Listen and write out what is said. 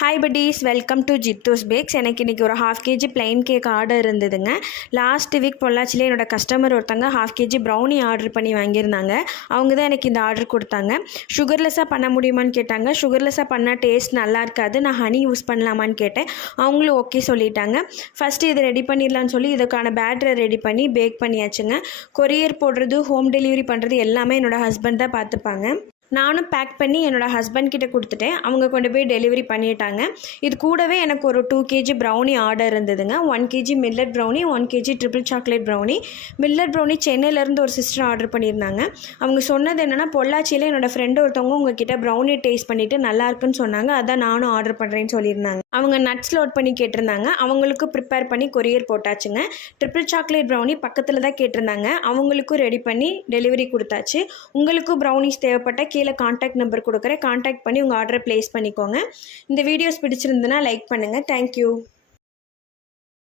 Hi buddies, welcome to Jithu's bakes. எனக்கு இன்றைக்கி ஒரு 1/2 kg plain கேக் ஆர்டர் இருந்ததுங்க. லாஸ்ட் வீக் பொள்ளாச்சிலே என்னோடய கஸ்டமர் ஒருத்தங்க 1/2 kg ப்ரௌனி ஆர்டர் பண்ணி வாங்கியிருந்தாங்க. அவங்க தான் எனக்கு இந்த ஆர்டர் கொடுத்தாங்க. சுகர்லெஸ்ஸாக பண்ண முடியுமான்னு கேட்டாங்க. சுகர்லெஸ்ஸாக பண்ணால் டேஸ்ட் நல்லா இருக்காது, நான் ஹனி யூஸ் பண்ணலாமான்னு கேட்டேன். அவங்களும் ஓகே சொல்லிட்டாங்க. ஃபஸ்ட்டு இதை ரெடி பண்ணிடலான்னு சொல்லி இதுக்கான பேட்டரை ரெடி பண்ணி பேக் பண்ணியாச்சுங்க. கொரியர் போடுறது, ஹோம் டெலிவரி பண்ணுறது எல்லாமே என்னோடய ஹஸ்பண்ட் தான் பார்த்துப்பாங்க. நானும் பேக் பண்ணி என்னோடய ஹஸ்பண்ட் கிட்டே கொடுத்துட்டேன். அவங்க கொண்டு போய் டெலிவரி பண்ணிட்டாங்க. இது கூடவே எனக்கு ஒரு 2 kg ப்ரௌனி ஆர்டர் இருந்ததுங்க. 1 kg millet brownie, 1 kg triple chocolate brownie. Millet brownie சென்னையிலேருந்து ஒரு சிஸ்டர் ஆர்டர் பண்ணியிருந்தாங்க. அவங்க சொன்னது என்னென்னா, பொள்ளாச்சியில் என்னோடய ஃப்ரெண்டு ஒருத்தவங்க உங்ககிட்ட ப்ரௌனி டேஸ்ட் பண்ணிவிட்டு நல்லா இருக்குன்னு சொன்னாங்க, அதான் நானும் ஆர்டர் பண்ணுறேன்னு சொல்லியிருந்தாங்க. அவங்க நட்ஸ் லோட் பண்ணி கேட்டிருந்தாங்க. அவங்களுக்கு ப்ரிப்பேர் பண்ணி கொரியர் போட்டாச்சுங்க. ட்ரிபிள் சாக்லேட் ப்ரௌனி பக்கத்தில் தான் கேட்டிருந்தாங்க. அவங்களுக்கும் ரெடி பண்ணி டெலிவரி கொடுத்தாச்சு. உங்களுக்கும் ப்ரௌனிஸ் தேவைப்பட்ட கீழே கான்டாக்ட் நம்பர் கொடுக்குறேன். கான்டாக்ட் பண்ணி உங்கள் ஆர்டரை ப்ளேஸ் பண்ணிக்கோங்க. இந்த வீடியோஸ் பிடிச்சிருந்ததுன்னா லைக் பண்ணுங்கள். தேங்க்யூ.